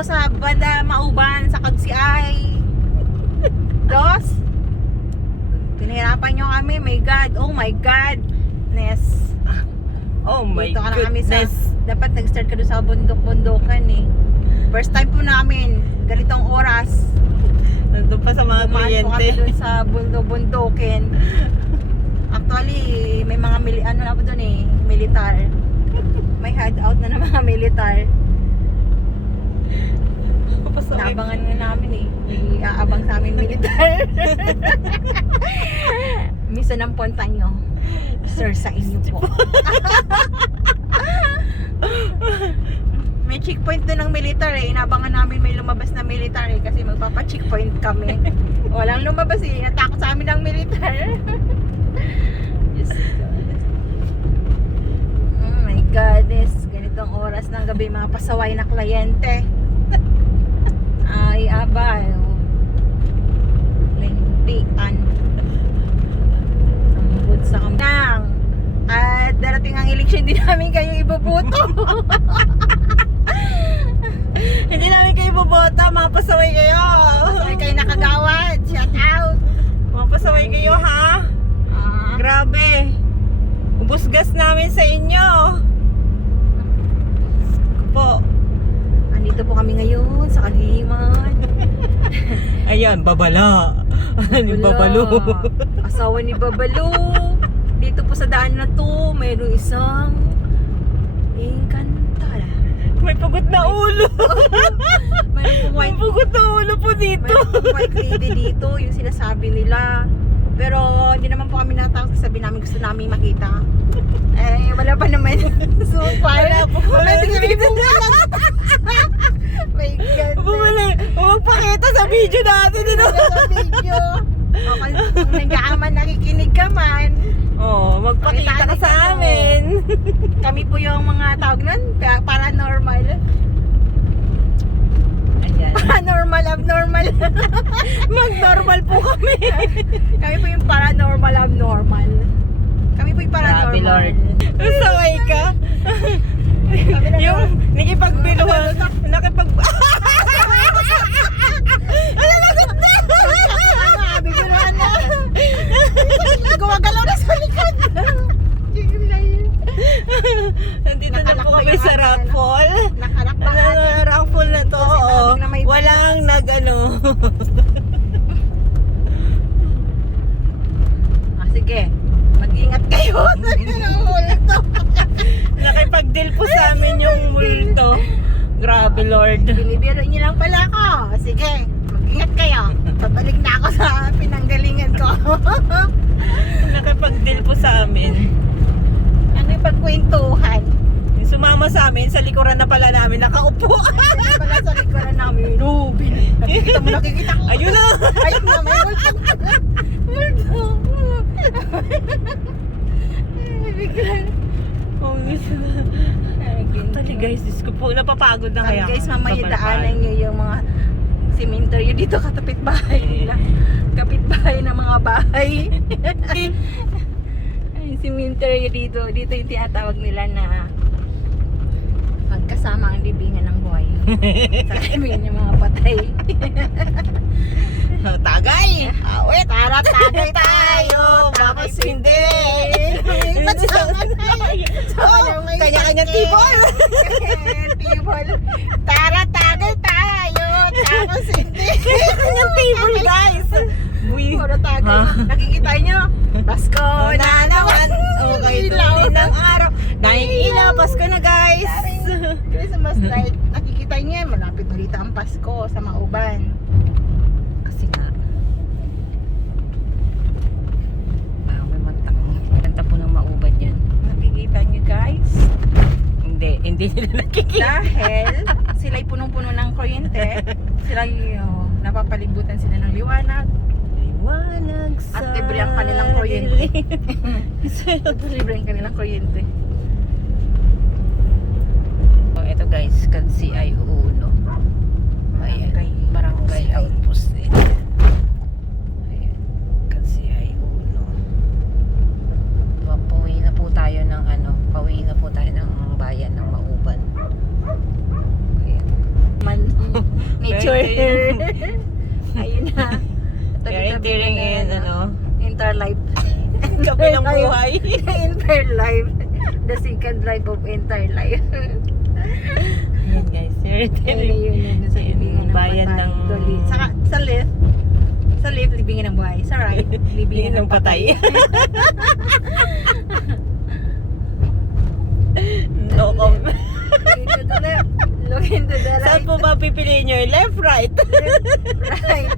dito sa banda Mauban sa Kagsiay. Dos. Pinahirapan nyo kami, my God. Oh my God. Ness. Oh my Dito ka na kami sa, goodness. dapat nag-start ka doon sa bundok-bundokan eh. First time po namin, ganitong oras. Nandun pa sa mga Dumaan po kami kliyente. doon sa bundok-bundokin. Actually, may mga ano na po doon eh, militar. May hideout na ng mga militar. Naabangan nga namin eh. May aabang sa amin militar. Misa ng punta nyo. Sir, sa inyo po. May checkpoint doon ng militar eh. Inabangan namin may lumabas na militar eh. Kasi magpapa-checkpoint kami. Walang lumabas eh. Natakot sa amin ng militar. Yes, God. Oh my goodness. Ganitong oras ng gabi mga pasaway na kliyente. Ay, abay. Lintian. Ambot sa kamnang. At darating ang eleksyon, hindi namin kayo iboboto. Hindi namin kayo bobota, mapasaway kayo. Pasaway kayo nakagawad. Shout out. Mapasaway kayo ha. Grabe. Ubus gas namin sa inyo. Po. Andito po kami ngayon sa Kaliman. Ayan, babala. Babalo. Asawa ni Babalo. Dito po sa daan na to, mayroong isang Encantada. May pugot na ulo. Mayroong May white, pugot na ulo po dito. mayroong white lady dito, yung sinasabi nila. Pero hindi naman po kami natawag, sabi namin gusto namin makita. Eh, wala pa naman. So far. Wala po. Wala bigay po. My God. Bumalik. Magpakita sa video natin. Wala sa video. Okay, kung nag-aaman, nakikinig ka man. Oh, magpakita ka sa amin. Kami po yung mga tawag nun, paranormal. Ayan. Paranormal, abnormal. Mag-normal po kami. Kami po yung paranormal, abnormal. Kami po yung paranormal. Grabe, Lord. Saway ka. Yung nakipagbiluhan. Ano lagot na? Bigyan na. Gumagalaw na sa likod. Nandito na po kami sa Rockfall. Nakalakbahan. Rockfall na to. Kasi Oo. sabi na may Walang nag-ano. Sige, mag-ingat kayo. Nakipag-deal po sa amin yung multo. Grabe, Lord. Binibiro niyo lang pala ako. Sige, mag-ingat kayo. Babalik na ako sa pinanggalingan ko. Nakipag-deal po sa amin. Ano yung pagkwentuhan? Yung sumama sa amin, sa likuran na pala namin nakaupo. Ano pala sa likuran namin? Ruben. Nakikita mo, nakikita ko. Ayun na! Ayun na, may multo. Multo. Biglang. Oh, miss na. Tali guys, Diyos ko po, napapagod na kaya. Guys, mamaya Babalakad. daanan nyo yung mga cemetery dito, katapit bahay nila. Kapit bahay ng mga bahay. Ay, cemetery dito. Dito yung tinatawag nila na pagkasama ang libingan ng buhay. Sa libingan yung mga patay. Tagay! Awit, harap tagay tayo. Bakit hindi? Kanya-kanya tibol! Tibol. Tara, tagay tayo. Tapos hindi. Kanya-kanya tibol, guys! Uy! Puro tagay. Ha? Nakikita nyo? Pasko na naman. Okay, tuloy ng araw. Naiilaw, Pasko na, guys! Christmas light. Nakikita nyo yan. Malapit ulit ang Pasko sa Mauban. Kasi nga, may manta po ng Mauban yan. Nakikita nyo guys. Hindi nila nakikita. Dahil sila'y punong-puno ng kuryente. Sila'y napapalibutan sila ng liwanag. Liwanag sa At libre ang kanilang kuryente. dilim. Libre ang kanilang kuryente. Oh, ito guys, Kagsiay Uno. Ayan, barangay outpost din. Ayan, Kagsiay Uno. Pauwi na po tayo ng pauwi na po tayo ng bayan ng Mauban. Ayan. Man. Nature. Very Ayun na. Very entering in, Interlife. kabilang buhay. Interlife. The second life of Interlife. Ayan guys, very entering. Ayun, sa libingan ng Bayan patay. ng- Saka, sa lift, libingan ng buhay. Sa right, libingan ng patay. No comment. Look into the left. Look into the Saan right. po ba pipiliin nyo? Left, right? Right.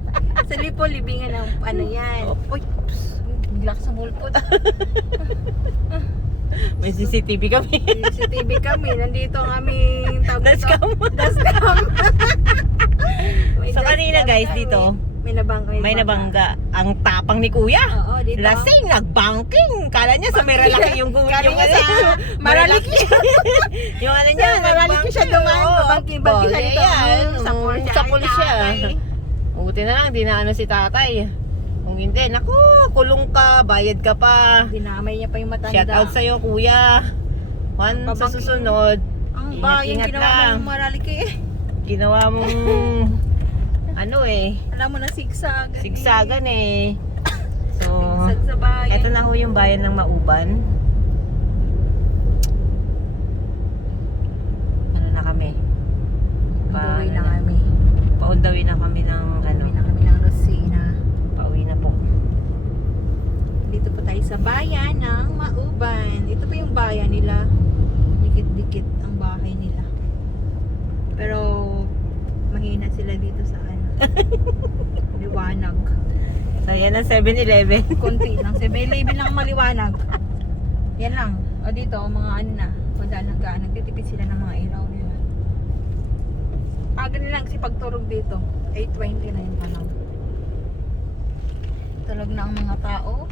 Sa lipo, libingan ng ano yan. Uy, bigla ka sa mulpot. May CCTV kami. CCTV kami. Nandito ang aming tawag dito. Dashcam. Dashcam. May So kanina dashcam guys kami. dito, may nabangga. Ang tapang ni kuya. Oo, dito. Lasing, nagbanking. Kala niya sa Meralaki yung kuya. Kala niya sa Maraliki. Yung ano niya, Sa Maraliki siya dumaan. Oo. Babangking siya dito. Yan. Sa Porsche. Sa Porsche. Ay, Buti na lang, di na ano si tatay. Kung hindi, naku, kulong ka, bayad ka pa. dinamay niya pa yung matanda. Shout out sa'yo kuya. Juan, sa Babangking. susunod, Ang bayan Ingat-ingat ginawa lang. mong Maraliki. ginawa mong ano Alam mo na zigzag. sigsagan eh. So, Zigzag sa bayan. eto na ho yung bayan ng Mauban. Ano na kami? Pauwi na kami. Paundawi na kami ng ano, Pauwi na kami ng Lucena. pauwi na po. Dito po tayo sa bayan ng Mauban. Ito po yung bayan nila. Dikit-dikit ang bahay nila. Pero mahina sila dito sa ano. Liwanag. So, yan ang 7-Eleven. Konti lang. 7-Eleven lang maliwanag. Yan lang. O dito, mga ano na. Wala nagtitipid sila ng mga ilaw nila. Aga lang si pagturog dito. 8:20 na yung panahon. Tulog na ang mga tao.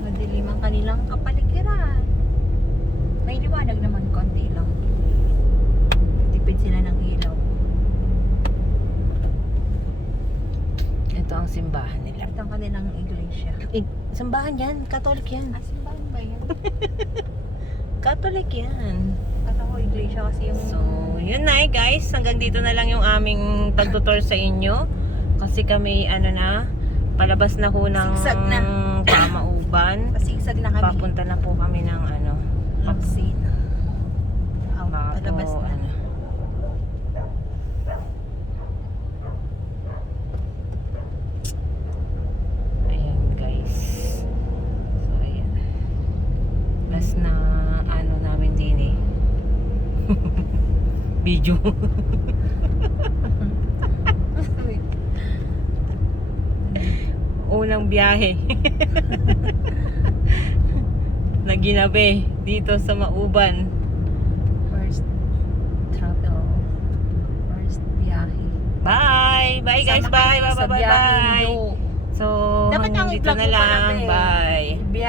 Madilim ang kanilang kapaligiran. May liwanag naman konti lang. Tipid sila ng ilaw. Ito ang simbahan nila. Ito ang kanilang iglesia. Simbahan yan, Catholic yan. Simbahan ba yan? Catholic yan. Kata ko iglesia kasi yung... So, yun na eh guys. Hanggang dito na lang yung aming pagtutor sa inyo. Kasi kami, ano na, palabas na ho ng Sigsag na. Kamauban. Pasigsag na kami. Papunta na po kami ng ano, Lucena. baka Palabas po, na. ano. Ayan guys. So, ayan. Last na ano namin din eh. Video. Unang biyahe. Na ginabi dito sa Mauban. First travel. First biyahe. Bye! Bye guys! Sana Bye! kayo Bye! sa Bye! biyahe Bye! niyo. So, Dapat hanggang ang dito i-vlog na mo pa lang. namin. Bye! Biyahe.